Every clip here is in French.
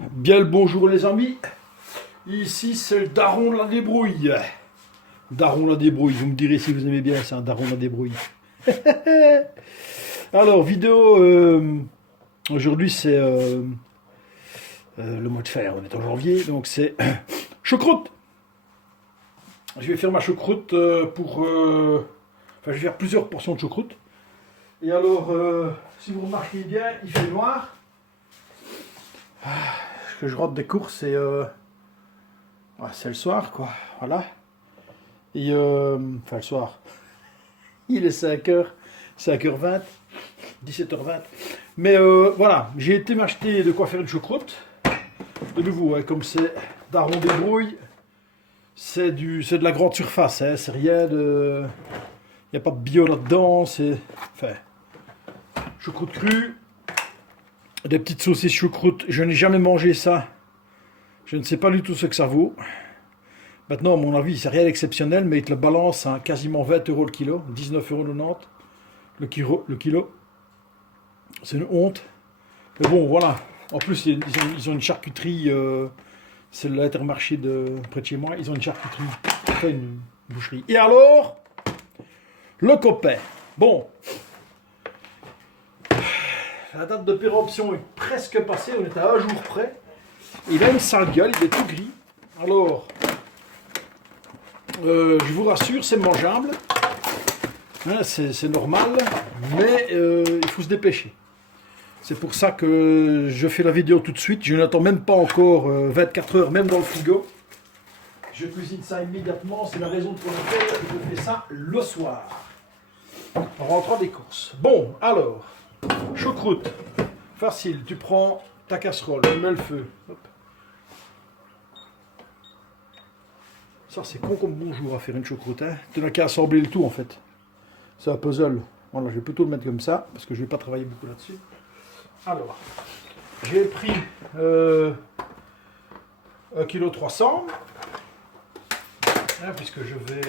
Bien le bonjour les amis, ici c'est le daron de la débrouille. Daron la débrouille, vous me direz si vous aimez bien ça, un daron la débrouille. Alors vidéo, aujourd'hui c'est le mois de fer, on est en janvier, donc c'est choucroute. Je vais faire ma choucroute je vais faire plusieurs portions de choucroute. Et alors, si vous remarquez bien, il fait noir. Que je rentre des courses et c'est le soir quoi, voilà. Et enfin le soir, il est 5h, 5h20, 17h20. Mais voilà, j'ai été m'acheter de quoi faire une choucroute. De nouveau, hein, comme c'est daron débrouille, c'est de la grande surface, hein, c'est rien de... Il n'y a pas de bio là-dedans, c'est... Enfin, choucroute crue. Des petites saucisses choucroute, je n'ai jamais mangé ça. Je ne sais pas du tout ce que ça vaut. Maintenant, à mon avis, c'est rien d'exceptionnel, mais ils te le balancent à quasiment 20 € le kilo, 19,90 € le kilo. C'est une honte. Mais bon, voilà. En plus, ils ont une charcuterie, c'est l'Intermarché près de chez moi, ils ont une charcuterie, enfin une boucherie. Et alors, le copain. Bon. La date de péremption est presque passée, on est à un jour près. Il a une sale gueule, il est tout gris. Alors, je vous rassure, c'est mangeable. Hein, c'est normal, mais il faut se dépêcher. C'est pour ça que je fais la vidéo tout de suite. Je n'attends même pas encore 24 heures, même dans le frigo. Je cuisine ça immédiatement, c'est la raison pour laquelle je fais ça le soir. En rentrant des courses. Bon, alors... Choucroute, facile, tu prends ta casserole, tu mets le feu. Hop. Ça c'est con comme bonjour à faire une choucroute, hein. Tu n'as qu'à assembler le tout en fait. C'est un puzzle. Voilà, je vais plutôt le mettre comme ça, parce que je ne vais pas travailler beaucoup là-dessus. Alors, j'ai pris 1,3 kg, hein, puisque je vais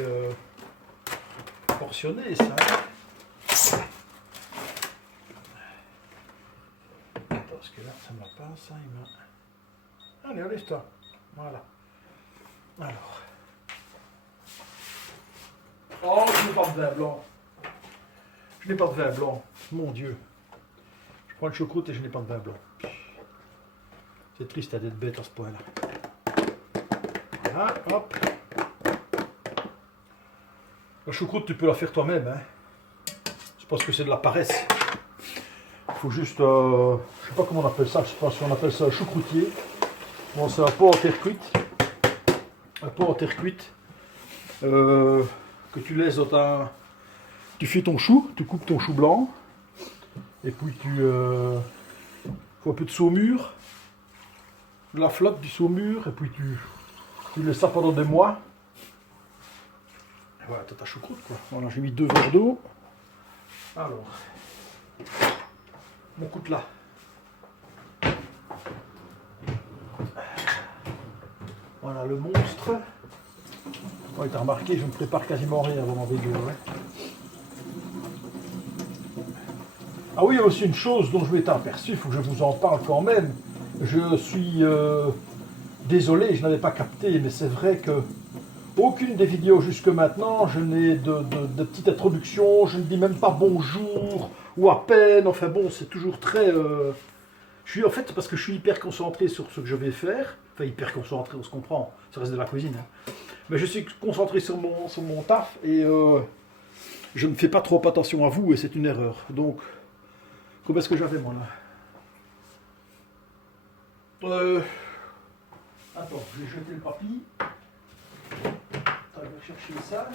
portionner ça. Parce que là, ça ne va pas, ça, il m'a... Allez, enlève-toi. Voilà. Alors. Oh, je n'ai pas de vin blanc. Je n'ai pas de vin blanc. Mon Dieu. Je prends le choucroute et je n'ai pas de vin blanc. C'est triste d'être bête à ce point-là. Voilà, hop. La choucroute, tu peux la faire toi-même, hein. C'est parce que c'est de la paresse. Il faut juste, je sais pas comment on appelle ça, je sais pas si on appelle ça un choucroutier. Bon, c'est un pot en terre cuite. Un pot en terre cuite. Que tu laisses dans ta... Tu fais ton chou, tu coupes ton chou blanc. Et puis tu... faut un peu de saumure. De la flotte, du saumure. Et puis tu laisses ça pendant des mois. Et voilà, t'as ta choucroute quoi. Voilà, j'ai mis 2 verres d'eau. Alors... Mon coutelas. Voilà le monstre. Ouais, t'as remarqué, je ne prépare quasiment rien avant ma vidéo. Ouais. Ah oui, il y a aussi une chose dont je m'étais aperçu, il faut que je vous en parle quand même. Je suis désolé, je n'avais pas capté, mais c'est vrai que aucune des vidéos jusque maintenant, je n'ai de petite introduction, je ne dis même pas bonjour, ou à peine, enfin bon, c'est toujours très... Je suis en fait, parce que je suis hyper concentré sur ce que je vais faire, enfin hyper concentré, on se comprend, ça reste de la cuisine, hein. Mais je suis concentré sur mon taf, et je ne fais pas trop attention à vous, et c'est une erreur. Donc, comment est-ce que j'avais moi là Attends, je vais jeter le papier. Attends, je vais chercher ça.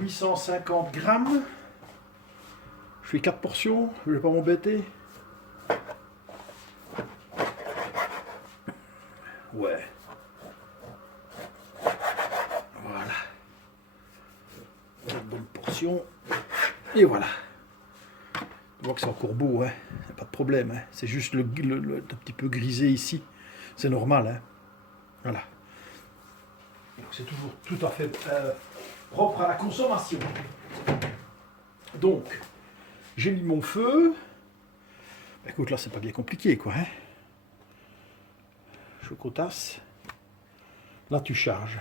850 grammes. Je fais 4 portions, je ne vais pas m'embêter. Ouais. Voilà. 4 bonnes portions. Et voilà. Tu vois que c'est encore beau, hein. Y a pas de problème, hein. C'est juste le petit peu grisé ici. C'est normal, hein. Voilà. Donc c'est toujours tout à fait propre à la consommation. Donc, j'ai mis mon feu. Écoute, là, c'est pas bien compliqué, quoi. Hein, chocotasse. Là, tu charges.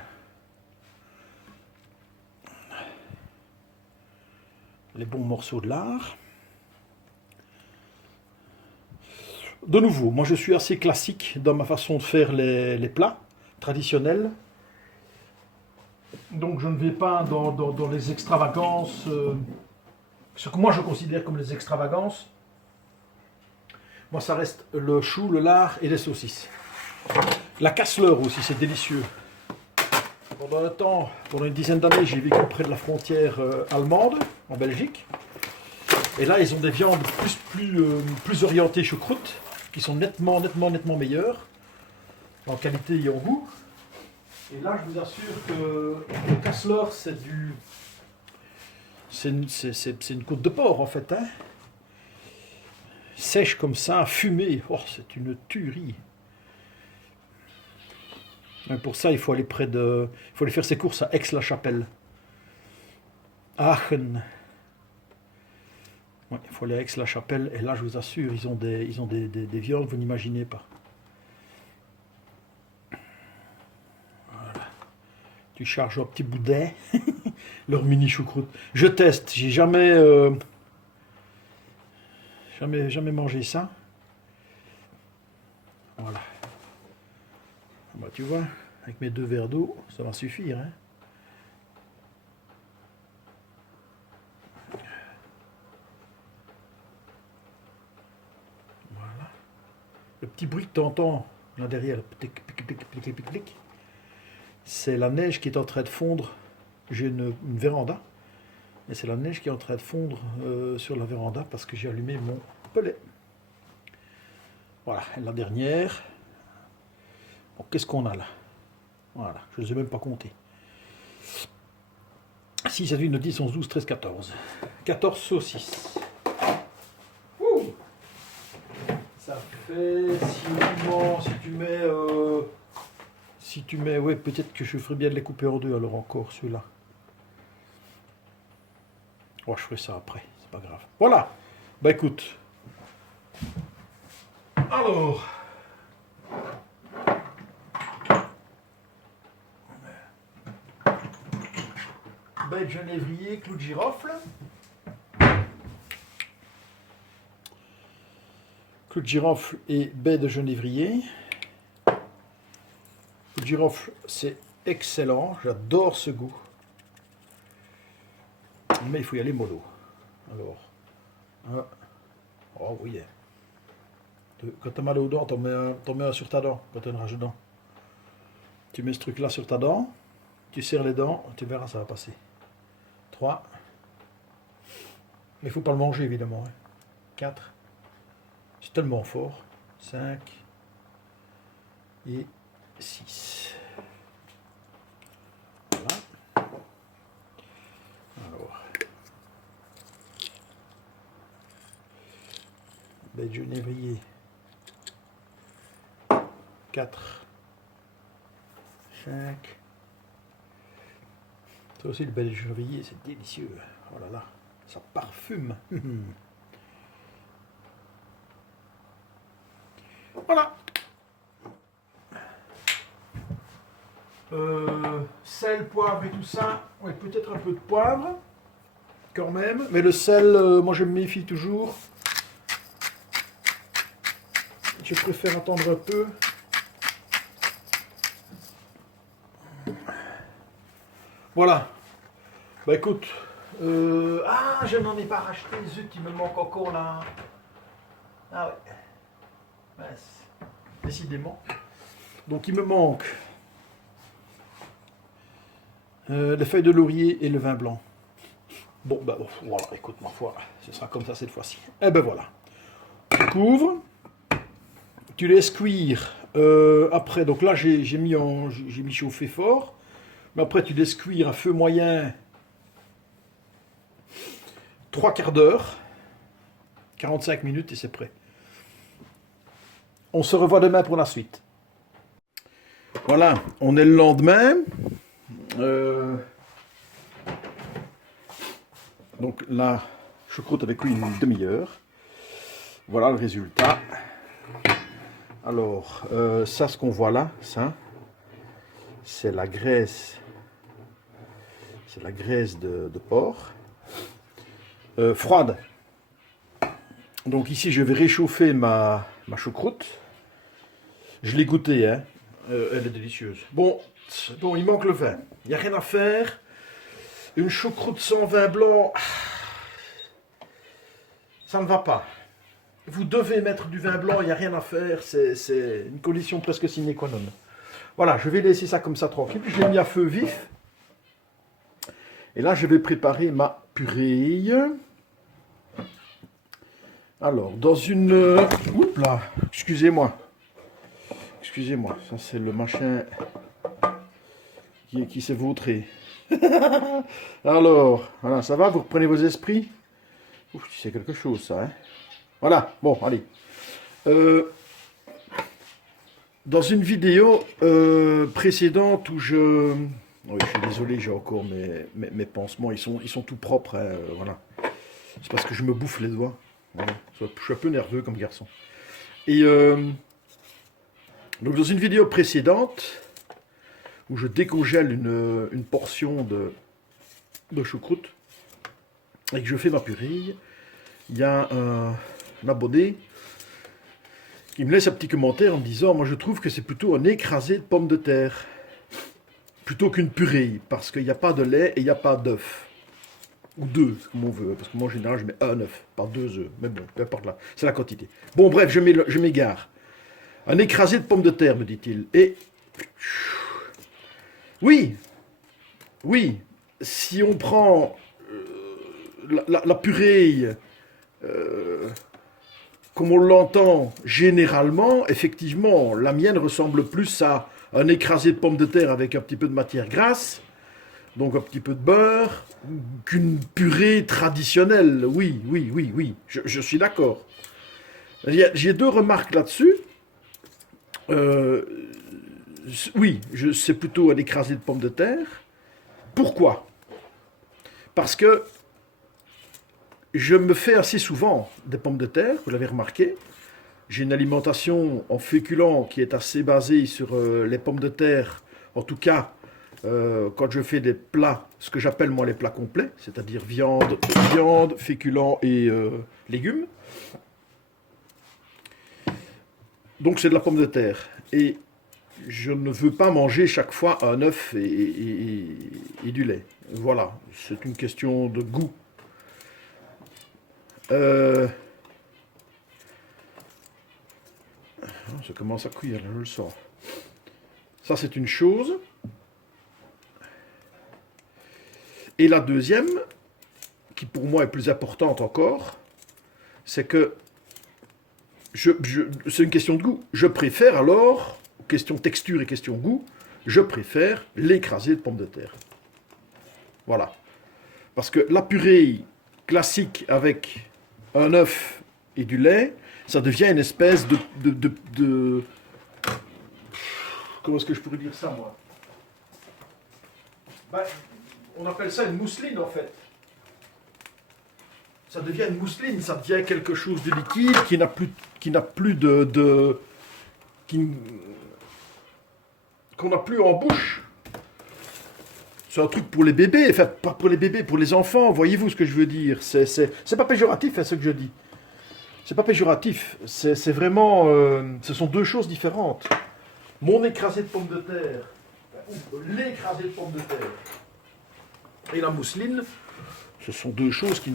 Les bons morceaux de lard. De nouveau, moi je suis assez classique dans ma façon de faire les plats traditionnels. Donc je ne vais pas dans les extravagances, ce que moi je considère comme les extravagances. Moi ça reste le chou, le lard et les saucisses. La casseleur aussi, c'est délicieux. Pendant un temps, pendant une dizaine d'années, j'ai vécu près de la frontière allemande, en Belgique. Et là, ils ont des viandes plus orientées choucroute, qui sont nettement meilleures, en qualité et en goût. Et là, je vous assure que le casseleur, c'est une côte de porc, en fait. Hein. Sèche comme ça, fumée, oh, c'est une tuerie. Et pour ça, il faut aller il faut aller faire ses courses à Aix-la-Chapelle. Aachen. Ouais, il faut aller à Aix-la-Chapelle, et là, je vous assure, ils ont des viandes que vous n'imaginez pas. Voilà. Tu charges un petit boudin, leur mini choucroute. Je teste, j'ai jamais mangé ça. Voilà. Bah, tu vois, avec mes 2 verres d'eau, ça va suffire. Hein. Voilà. Le petit bruit que tu entends là derrière, c'est la neige qui est en train de fondre. J'ai une véranda, et c'est la neige qui est en train de fondre sur la véranda parce que j'ai allumé mon pelet. Voilà, la dernière. Bon, qu'est-ce qu'on a là? Voilà, je ne les ai même pas comptés. 6, 7, 8, 9, 10, 11, 12, 13, 14. 14 saucisses. Ouh, ça fait, si tu mets, ouais, peut-être que je ferais bien de les couper en deux, alors encore ceux-là. Oh, je ferai ça après, c'est pas grave. Voilà, bah écoute. Alors, baie de genévrier, clou de girofle. Clou de girofle et baie de genévrier. Clou de girofle, c'est excellent, j'adore ce goût. Mais il faut y aller mollo. Alors, oh oui. Quand tu as mal aux dents, t'en mets un sur ta dent, quand tu as une rage de dents. Tu mets ce truc là sur ta dent, tu serres les dents, tu verras, ça va passer. 3. Mais il ne faut pas le manger évidemment. 4. C'est tellement fort. 5. Et 6. Voilà. Alors. Baie de genévrier. 4. 5. Ça aussi, le baie de genévrier, c'est délicieux. Oh là là, ça parfume. Voilà. Sel, poivre et tout ça. Oui, peut-être un peu de poivre, quand même. Mais le sel, moi je me méfie toujours. Je préfère attendre un peu. Voilà. Bah écoute. Je n'en ai pas racheté. Zut, il me manque encore là. Ah ouais. Mince. Décidément. Donc il me manque les feuilles de laurier et le vin blanc. Bon, bah voilà, écoute, ma foi, ce sera comme ça cette fois-ci. Et ben voilà. Tu couvres. Tu laisses cuire. Après, donc là, j'ai mis chauffer fort. Mais après, tu laisses cuire à feu moyen 3 quarts d'heure. 45 minutes et c'est prêt. On se revoit demain pour la suite. Voilà, on est le lendemain. Donc là, choucroute avec lui une demi-heure. Voilà le résultat. Alors, ça, ce qu'on voit là, ça, c'est la graisse. C'est la graisse de porc. Froide. Donc ici, je vais réchauffer ma choucroute. Je l'ai goûtée, hein. Elle est délicieuse. Bon, il manque le vin. Il n'y a rien à faire. Une choucroute sans vin blanc, ça ne va pas. Vous devez mettre du vin blanc, il n'y a rien à faire. C'est une condition presque sine qua non. Voilà, je vais laisser ça comme ça tranquille. Je l'ai mis à feu vif. Et là, je vais préparer ma purée. Alors, dans une... Oups là, excusez-moi. Excusez-moi, ça c'est le machin qui s'est vautré. Alors, voilà, ça va, vous reprenez vos esprits? Ouf, c'est quelque chose ça, hein. Voilà, bon, allez. Dans une vidéo précédente où je... Oui, je suis désolé, j'ai encore mes pansements, ils sont tout propres, hein, voilà. C'est parce que je me bouffe les doigts. Voilà. Je suis un peu nerveux comme garçon. Et donc dans une vidéo précédente, où je décongèle une portion de choucroute, et que je fais ma purée, il y a un abonné qui me laisse un petit commentaire en me disant, moi je trouve que c'est plutôt un écrasé de pommes de terre, plutôt qu'une purée, parce qu'il n'y a pas de lait et il n'y a pas d'œuf. Ou deux, comme on veut, parce que moi en général je mets un œuf, pas 2 œufs, mais bon, peu importe là, c'est la quantité. Bon bref, je m'égare. Un écrasé de pommes de terre, me dit-il. Et oui, si on prend la purée comme on l'entend généralement, effectivement, la mienne ressemble plus à un écrasé de pommes de terre avec un petit peu de matière grasse, donc un petit peu de beurre, qu'une purée traditionnelle. Oui, je suis d'accord. J'ai 2 remarques là-dessus. Oui, c'est plutôt un écrasé de pommes de terre. Pourquoi? Parce que je me fais assez souvent des pommes de terre, vous l'avez remarqué. J'ai une alimentation en féculents qui est assez basée sur les pommes de terre. En tout cas, quand je fais des plats, ce que j'appelle moi les plats complets, c'est-à-dire viande, féculents et légumes. Donc c'est de la pomme de terre. Et je ne veux pas manger chaque fois un œuf et du lait. Voilà, c'est une question de goût. Ça commence à cuire, là, je le sens. Ça, c'est une chose. Et la deuxième, qui pour moi est plus importante encore, c'est que c'est une question de goût. Je préfère alors, question texture et question goût, je préfère l'écrasé de pommes de terre. Voilà. Parce que la purée classique avec un œuf et du lait, ça devient une espèce de... Comment est-ce que je pourrais dire ça, moi? Ben, on appelle ça une mousseline, en fait. Ça devient une mousseline, ça devient quelque chose de liquide qui n'a plus qu'on n'a plus en bouche. C'est un truc pour les bébés, enfin pas pour les bébés, pour les enfants, voyez-vous ce que je veux dire? C'est pas péjoratif, hein, ce que je dis. C'est pas péjoratif, c'est vraiment... ce sont 2 choses différentes. Mon écrasé de pommes de terre, ou l'écrasé de pommes de terre, et la mousseline, ce sont 2 choses qui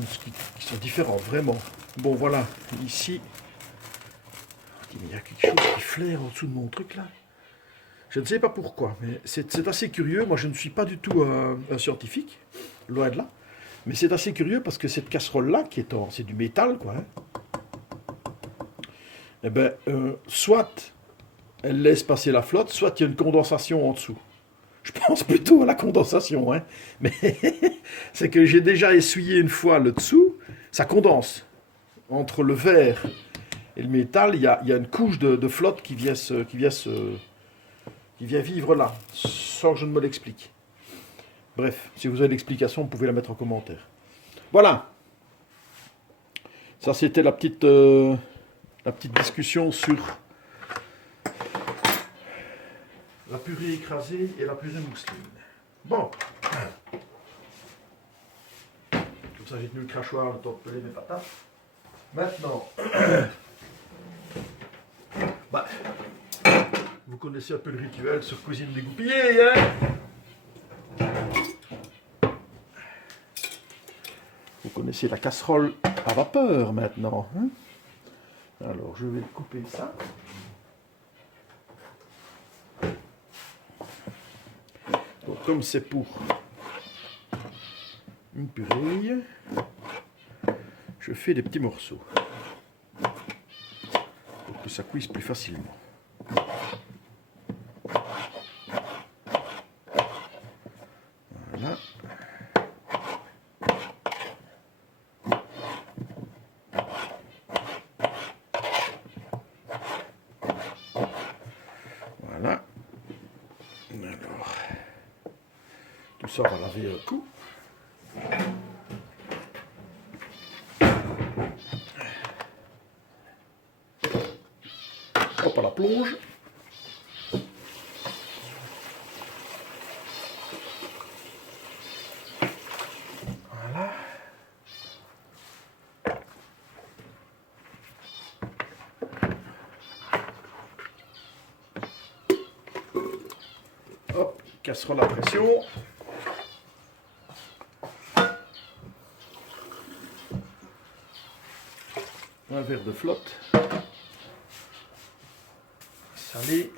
sont différentes, vraiment. Bon, voilà, ici, il y a quelque chose qui flaire en dessous de mon truc, là. Je ne sais pas pourquoi, mais c'est assez curieux. Moi, je ne suis pas du tout un scientifique, loin de là. Mais c'est assez curieux parce que cette casserole-là, c'est du métal, quoi. Hein, eh bien, soit elle laisse passer la flotte, soit il y a une condensation en dessous. Je pense plutôt à la condensation, hein. Mais c'est que j'ai déjà essuyé une fois le dessous, ça condense. Entre le verre et le métal, il y a une couche de flotte qui vient vivre là, sans que je ne me l'explique. Bref, si vous avez l'explication, vous pouvez la mettre en commentaire. Voilà. Ça, c'était la petite discussion sur la purée écrasée et la purée mousseline. Bon. Comme ça, j'ai tenu le crachoir le temps de peler mes patates. Maintenant, bah, vous connaissez un peu le rituel sur cuisine dégoupillée, hein? Vous connaissez la casserole à vapeur maintenant, hein? Alors, je vais couper ça. Donc, comme c'est pour une purée, je fais des petits morceaux pour que ça cuise plus facilement. Voilà. Voilà. Alors, tout ça, on va laver un coup. Hop, à la plonge. Voilà. Hop, casserole à pression. Un verre de flotte. Salé.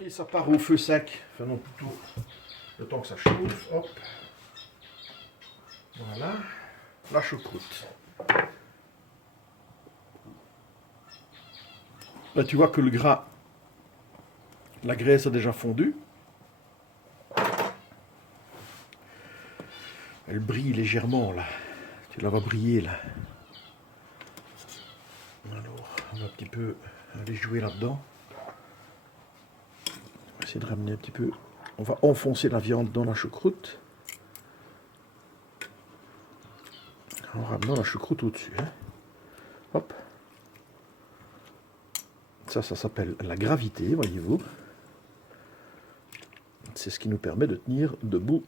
Et ça part au feu sec. Enfin non, plutôt le temps que ça chauffe. Hop. Voilà. La choucroute. Là, tu vois que le gras, la graisse a déjà fondu. Elle brille légèrement là. Tu la vois briller là. Alors, on va un petit peu aller jouer là-dedans. On va essayer de ramener un petit peu. On va enfoncer la viande dans la choucroute. En ramenant la choucroute au-dessus. Hein. Hop. Ça s'appelle la gravité, voyez-vous. C'est ce qui nous permet de tenir debout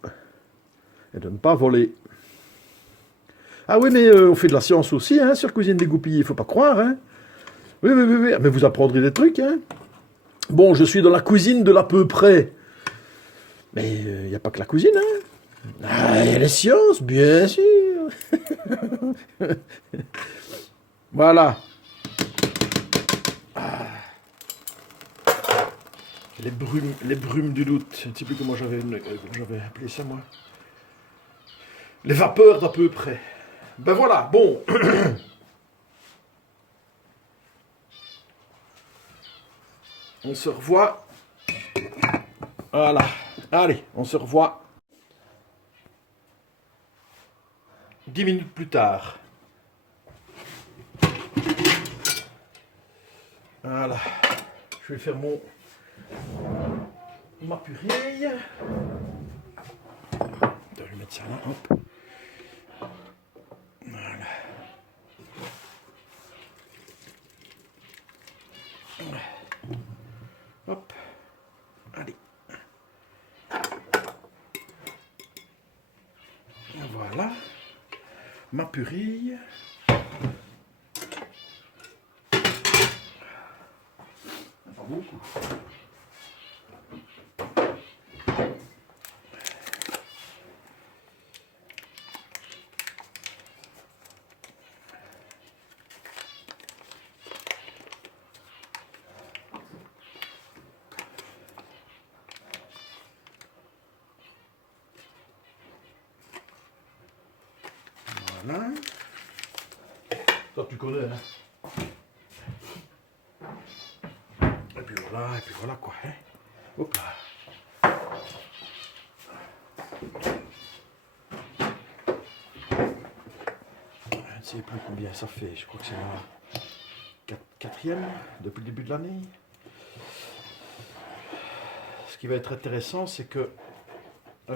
et de ne pas voler. Ah oui, mais on fait de la science aussi, hein, sur Cuisine Dégoupillée, il ne faut pas croire. Hein. Oui, mais vous apprendrez des trucs. Hein. Bon, je suis dans la cuisine de l'à peu près. Mais il n'y a pas que la cuisine. Hein. Ah, il y a les sciences, bien sûr. Voilà. Ah. Les brumes du doute. Je ne sais plus comment j'avais appelé ça, moi. Les vapeurs d'à peu près. Ben voilà, bon. On se revoit. Voilà. Allez, on se revoit 10 minutes plus tard. Voilà. Je vais faire ma purée. Je vais mettre ça là, hop. Voilà. Hop. Allez. Voilà. Ma purée. Pas beaucoup. Voilà. Toi, tu connais, hein. Et puis voilà quoi. Hein. Hop là. Je ne sais plus combien ça fait. Je crois que c'est la quatrième depuis le début de l'année. qui va être intéressant, c'est que à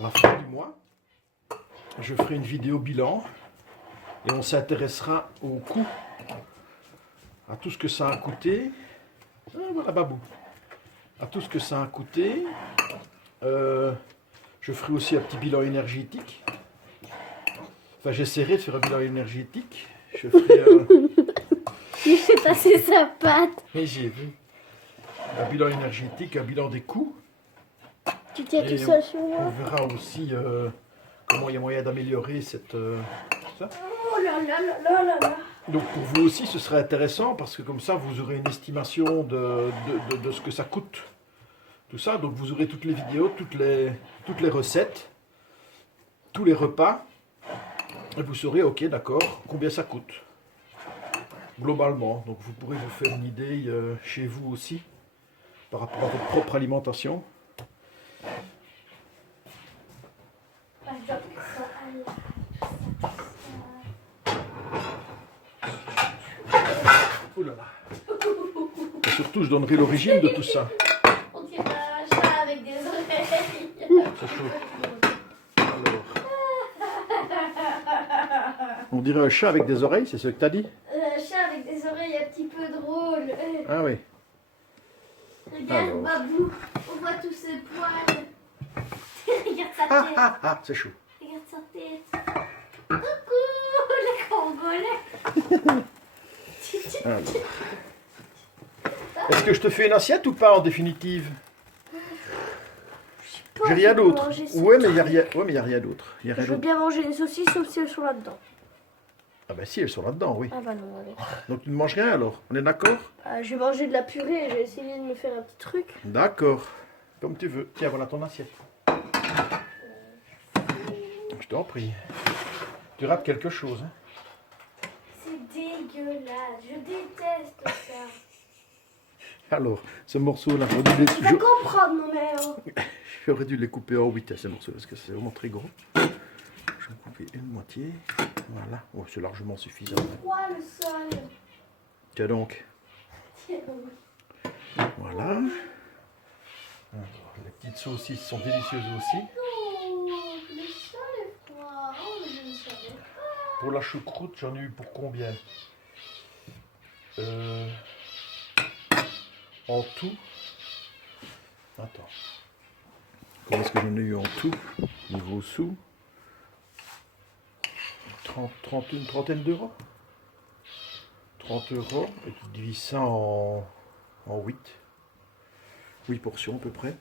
la fin du mois, je ferai une vidéo bilan et on s'intéressera au coût, à tout ce que ça a coûté. Ah, voilà Babou. À tout ce que ça a coûté. Je ferai aussi un petit bilan énergétique. Enfin, j'essaierai de faire un bilan énergétique. Je ferai Il fait passer sa patte. mais j'ai vu. Un bilan énergétique, un bilan des coûts. Tu tiens tout Et seul sur on moi. verra aussi comment il y a moyen d'améliorer cette... ça. Oh là là là là là là. Donc pour vous aussi, ce serait intéressant parce que comme ça, vous aurez une estimation de ce que ça coûte. Tout ça, donc vous aurez toutes les vidéos, toutes les recettes, tous les repas. Et vous saurez, ok, d'accord, combien ça coûte. Globalement. Donc vous pourrez vous faire une idée chez vous aussi, par rapport à votre propre alimentation. Par exemple, ça, Oh là là. Et surtout, je donnerai l'origine de tout ça. on dirait un chat avec des oreilles. C'est chaud. Alors. On dirait un chat avec des oreilles, c'est ce que tu as dit? Un chat avec des oreilles un petit peu drôles. Ah oui. Regarde Alors. Babou, on voit tous ses poils. Regarde sa Ah tête. ah ah, c'est chaud. Regarde sa tête. Coucou, le congolais. Alors. Est-ce que je te fais une assiette ou pas en définitive? J'ai rien d'autre. Ouais, mais il n'y a rien, ouais, mais y a rien d'autre. Y a rien Je veux d'autre. bien manger les saucisses sauf si elles sont là-dedans. Ah ben si, elles sont là-dedans, oui. Ah bah non, allez. Donc tu ne manges rien alors? On est d'accord? Je vais manger de la purée, je vais essayer de me faire un petit truc. D'accord. Comme tu veux. Tiens, voilà ton assiette. Je t'en prie. Tu rates quelque chose, hein? C'est dégueulasse, je déteste ça. Alors, ce morceau-là, j'aurais dû Tu vas comprendre, mon mère. j'aurais dû les couper en 8 ces morceaux parce que c'est vraiment très gros. Je vais couper une moitié. Voilà. Oh, c'est largement suffisant. Quoi le sol? Tiens donc. Tiens. Voilà. Alors, les petites saucisses sont délicieuses aussi. Oh, le sol est froid. Oh, mais je ne savais pas. Pour la choucroute, j'en ai eu pour combien? En tout. Attends. Combien est-ce que j'en ai eu en tout? Niveau sous. 30, une trentaine d'euros. 30 euros. Et tu divises ça en 8. 8 portions à peu près.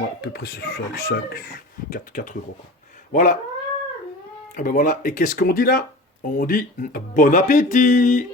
À peu près 4 euros. Quoi. Voilà. Ah ben voilà. Et qu'est-ce qu'on dit là? On dit bon appétit!